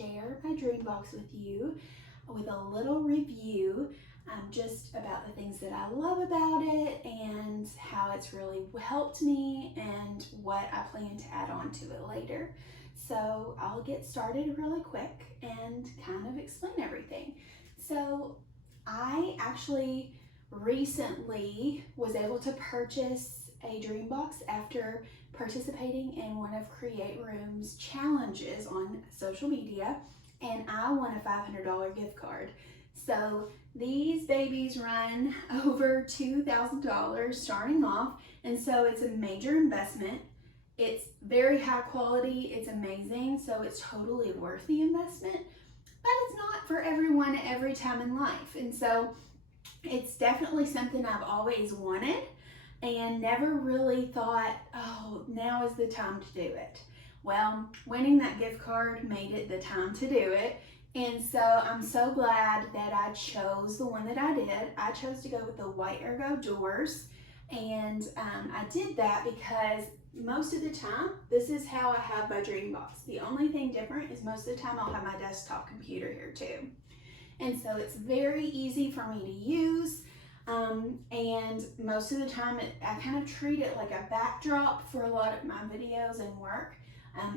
share my DreamBox with you with a little review just about the things that I love about it and how it's really helped me and what I plan to add on to it later. So I'll get started really quick and kind of explain everything. So I actually recently was able to purchase a DreamBox after participating in one of Create Room's challenges on social media, and I won a $500 gift card. So these babies run over $2,000 starting off, and so it's a major investment. It's very high quality, it's amazing, so it's totally worth the investment, but it's not for everyone at every time in life. And so it's definitely something I've always wanted and never really thought, oh, now is the time to do it. Well, winning that gift card made it the time to do it. And so I'm so glad that I chose the one that I did. I chose to go with the white ergo doors. And I did that because most of the time, this is how I have my DreamBox. The only thing different is most of the time I'll have my desktop computer here too. And so it's very easy for me to use. And most of the time I kind of treat it like a backdrop for a lot of my videos and work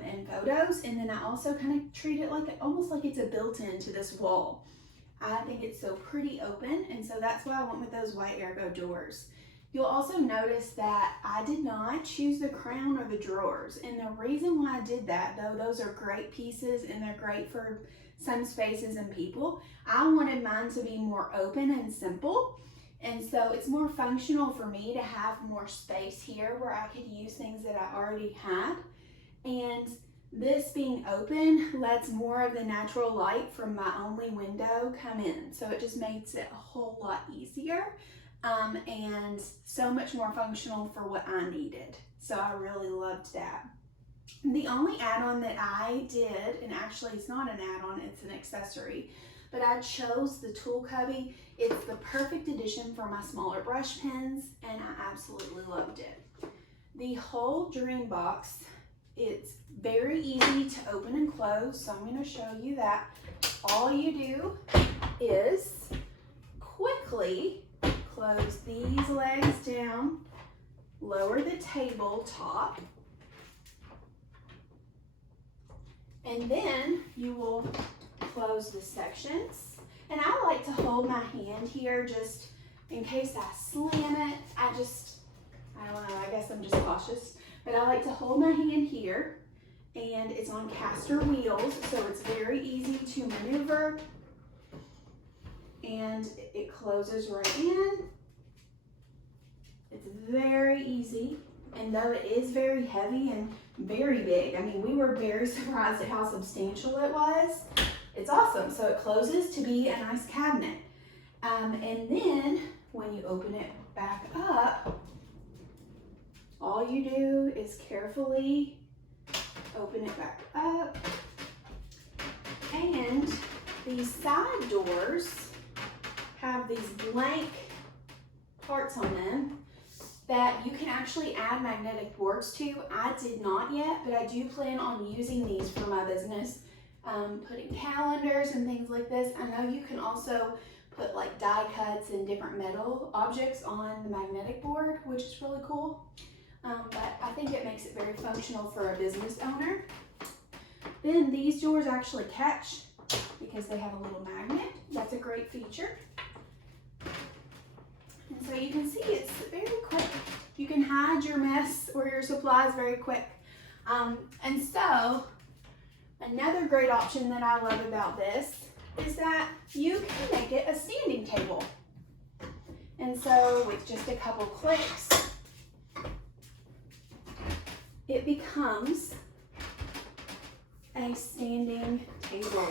and photos. And then I also kind of treat it like almost like it's a built-in to this wall. I think it's so pretty open, and so that's why I went with those white ergo doors. You'll also notice that I did not choose the crown or the drawers. And the reason why I did that, though those are great pieces and they're great for some spaces and people, I wanted mine to be more open and simple. And so it's more functional for me to have more space here where I could use things that I already had. And this being open lets more of the natural light from my only window come in. So it just makes it a whole lot easier and so much more functional for what I needed. So I really loved that. The only add-on that I did, and actually it's not an add-on, it's an accessory, but I chose the tool cubby. It's the perfect addition for my smaller brush pens, and I absolutely loved it. The whole DreamBox, it's very easy to open and close, so I'm going to show you that. All you do is quickly close these legs down, lower the tabletop, and then you will close the sections. And I like to hold my hand here just in case I slam it. I don't know, I guess I'm just cautious. But I like to hold my hand here, and it's on caster wheels, so it's very easy to maneuver. And it closes right in. It's very easy, and though it is very heavy and very big, I mean, we were very surprised at how substantial it was. It's awesome. So it closes to be a nice cabinet. And then when you open it back up, all you do is carefully open it back up. And these side doors have these blank parts on them that you can actually add magnetic boards to. I did not yet, but I do plan on using these for my business, putting calendars and things like this. I know you can also put like die cuts and different metal objects on the magnetic board, which is really cool. But I think it makes it very functional for a business owner. Then these doors actually catch because they have a little magnet. That's a great feature. And so you can see it's very quick. You can hide your mess or your supplies very quick. And so another great option that I love about this is that you can make it a standing table. And so with just a couple clicks, it becomes a standing table,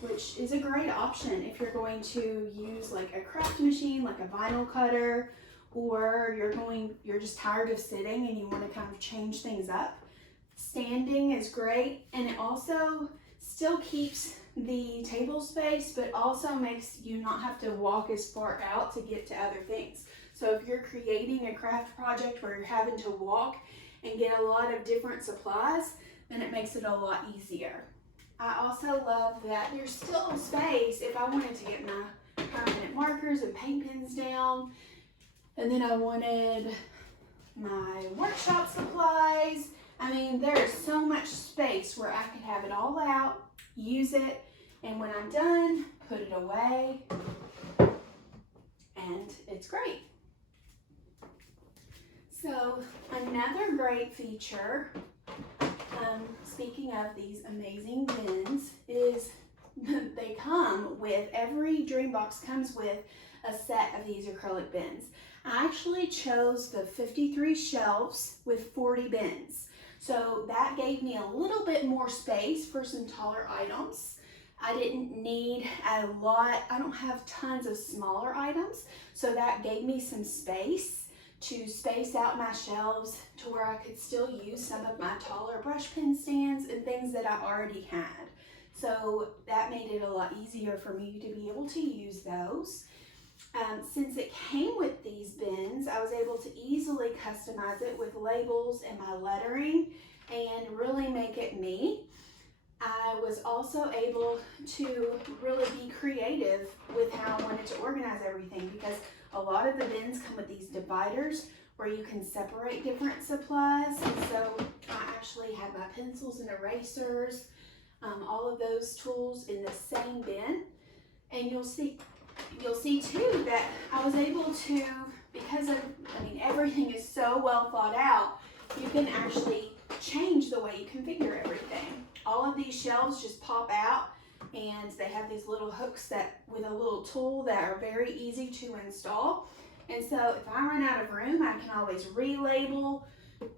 which is a great option if you're going to use like a craft machine, like a vinyl cutter, or you're just tired of sitting and you want to kind of change things up. Standing is great, and it also still keeps the table space, but also makes you not have to walk as far out to get to other things. So if you're creating a craft project where you're having to walk and get a lot of different supplies, then it makes it a lot easier. I also love that there's still space if I wanted to get my permanent markers and paint pens down. And then I wanted my workshop supplies. I mean, there's so much space where I could have it all out, use it, and when I'm done, put it away, and it's great. So another great feature, speaking of these amazing bins, is they come with, every DreamBox comes with a set of these acrylic bins. I actually chose the 53 shelves with 40 bins. So that gave me a little bit more space for some taller items. I didn't need a lot, I don't have tons of smaller items, so that gave me some space to space out my shelves to where I could still use some of my taller brush pen stands and things that I already had. So that made it a lot easier for me to be able to use those. Since it came with these bins, I was able to easily customize it with labels and my lettering and really make it me. I was also able to really be creative with how I wanted to organize everything, because a lot of the bins come with these dividers where you can separate different supplies. And so I actually had my pencils and erasers, all of those tools in the same bin. And you'll see too that I was able to, because of, everything is so well thought out, you can actually change the way you configure everything. All of these shelves just pop out, and they have these little hooks that with a little tool that are very easy to install. And so if I run out of room, I can always relabel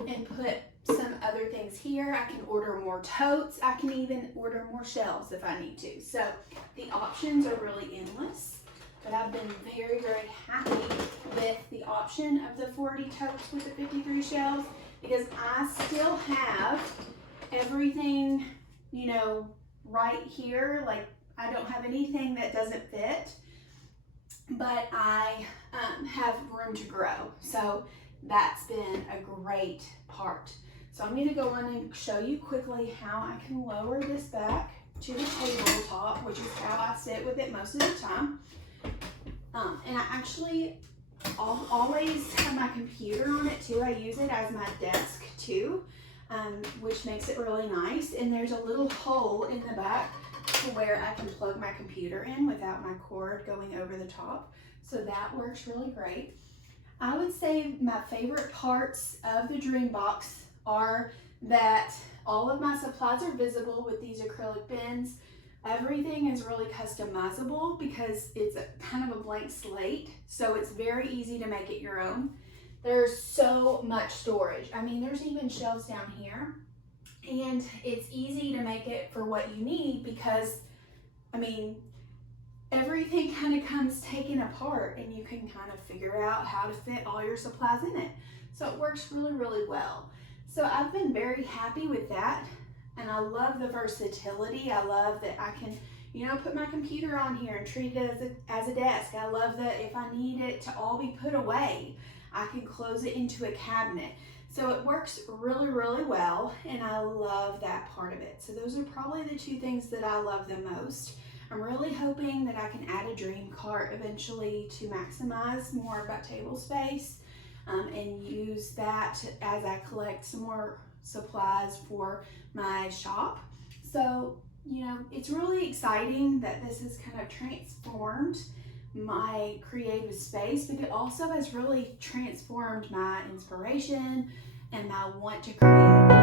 and put some other things here. I can order more totes. I can even order more shelves if I need to. So the options are really endless, but I've been very, very happy with the option of the 40 totes with the 53 shelves, because I still have everything, right here. Like, I don't have anything that doesn't fit, but I have room to grow. So that's been a great part. So I'm going to go on and show you quickly how I can lower this back to the tabletop, which is how I sit with it most of the time. And I actually always have my computer on it too. I use it as my desk too, which makes it really nice. And there's a little hole in the back to where I can plug my computer in without my cord going over the top. So that works really great. I would say my favorite parts of the DreamBox are that all of my supplies are visible with these acrylic bins. Everything is really customizable because it's kind of a blank slate, so it's very easy to make it your own. There's so much storage. There's even shelves down here, and it's easy to make it for what you need because, everything kind of comes taken apart, and you can kind of figure out how to fit all your supplies in it. So it works really, really well. So I've been very happy with that. And I love the versatility. I love that I can, put my computer on here and treat it as a desk. I love that if I need it to all be put away, I can close it into a cabinet. So it works really, really well, and I love that part of it. So those are probably the two things that I love the most. I'm really hoping that I can add a dream cart eventually to maximize more of that table space, and use that as I collect some more supplies for my shop. So, it's really exciting that this has kind of transformed my creative space, but it also has really transformed my inspiration and my want to create.